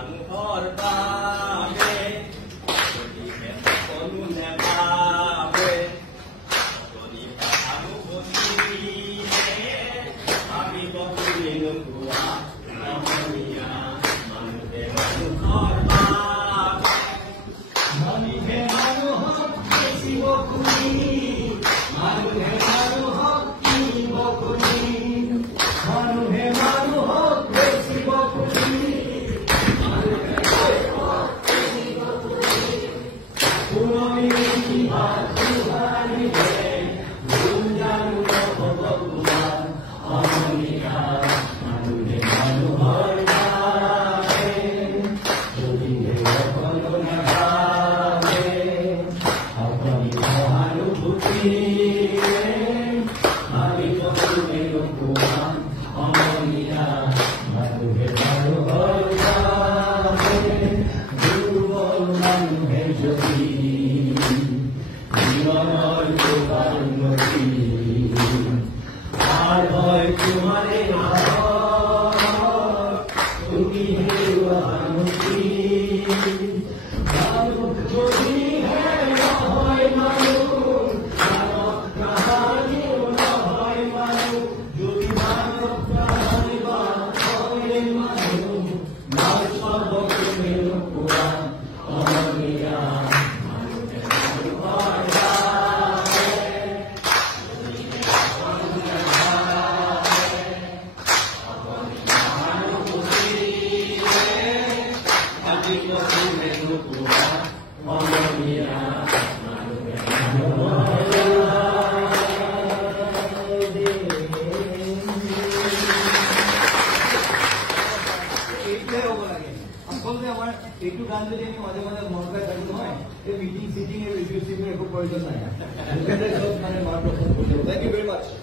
মানুহৰ বাবে যদিহে সকলো নেপাবে যদি ভানুভূতিৰে ভাবিব তুমি নোপোৱা সমনীয়া মানুহে মানুহৰ বাবে মানুহে মানুহক বেচিব খুলি মানুহে মানুহক কিনিব খুলি মানুহে মানুহক বেচিব খুলি Thank you very much.